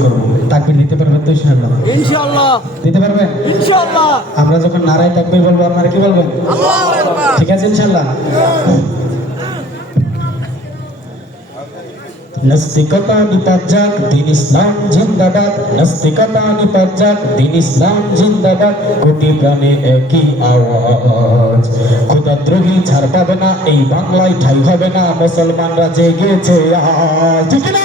করব। তাকবির দিতে পারবেন তো ইনশাআল্লাহ? ইনশাআল্লাহ। দিতে পারবেন ইনশাআল্লাহ। আমরা যখন নারায় তাকবির বলব আপনারা কি বলবেন? আল্লাহু আকবার। ঠিক আছে ইনশাআল্লাহ? নাস্তিকতা দিন ইসলাম জিন্দাবাদ। নাস্তিকতা দিন ইসলাম জিন্দাবাদ। কোটি প্রাণে একই আওয়াজ। খোদাদ্রোহী ছাড় পাবে না এই বাংলায় ঠাই হবে না। মুসলমানরা জেগেছে আজ। ঠিক না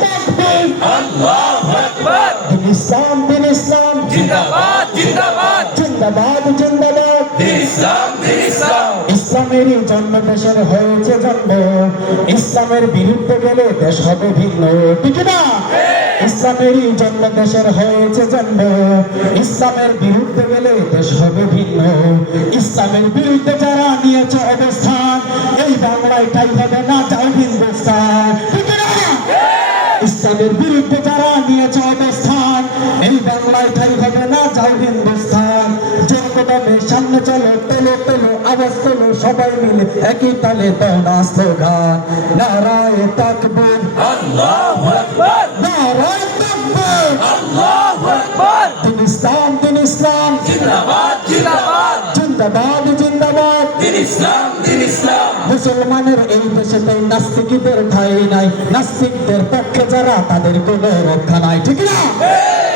ইসলাম দিন ইসলাম। জিন্দাবাদ জিন্দাবাদ। জিন্দাবাদ জিন্দাবাদ। দিন ইসলাম দিন ইসলাম। ইসলামেরই জন্ম দেশের হয়েছে জন্ম। ইসলামের বিরুদ্ধে গেলে দেশ হবে ভিন্ন। ঠিক না? ইসলামেরই জন্ম দেশের হয়েছে জন্ম। ইসলামের বিরুদ্ধে গেলে দেশ হবে ভিন্ন। ইসলামের বিরুদ্ধে যারা নিয়েছে অবস্থান এই বাংলায় ঠাই হবে না যাও হিন্দুস্তান। ইসলামের বিরুদ্ধে যারা নিয়েছে হিন্দুস্তান জনকদমে সামনে চলো তোলো তোলো আওয়াজ তোলো সবাই মিলে একই তালে দাও না নারায় তাকবীর। আল্লাহু আকবার। নারায় তাকবীর। আল্লাহু আকবার। দিন ইসলাম দিন ইসলাম। জিন্দাবাদ জিন্দাবাদ। জিন্দাবাদ জিন্দাবাদ। দিন ইসলাম দিন ইসলাম। মুসলমানের এই দেশেতে নাস্তিকদের ঠাই নাই। নাস্তিকদের পক্ষে যারা তাদের কোনো রক্ষা নাই। ঠিক না?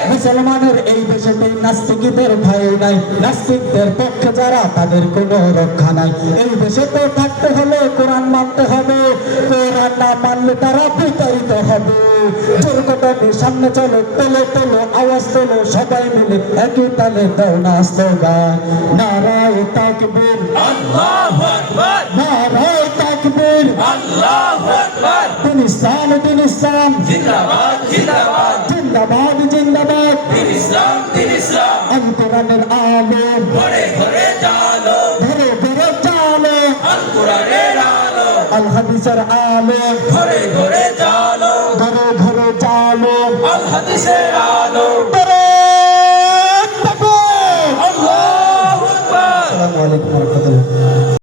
মুসলমানের এই দেশেতে নাস্তিকদের ঠাই নাই। নাস্তিকদের পক্ষে যারা তাদের কোনো রক্ষা নাই। এই দেশে তো থাকতে হলে কোরআন মানতে হবে। কোরআন না মানলে তারা বিতাড়িত হবে। সামনে চলো তোলো তোলো আওয়াজ তোলো সবাই মিলে একই তালে দাও না স্লোগান নারায় তাকবীর। আল্লাহু আকবার। নারায় তাকবীর। আল্লাহু আকবার। দিন ইসলাম জিন্দাবাদ জিন্দাবাদ। জিন্দাবাদ জিন্দাবাদ। আলো আল। হাদিসের আলো ঘরে ঘরে চালো ঘরে ঘরে চালো আল হাদিসের আলো।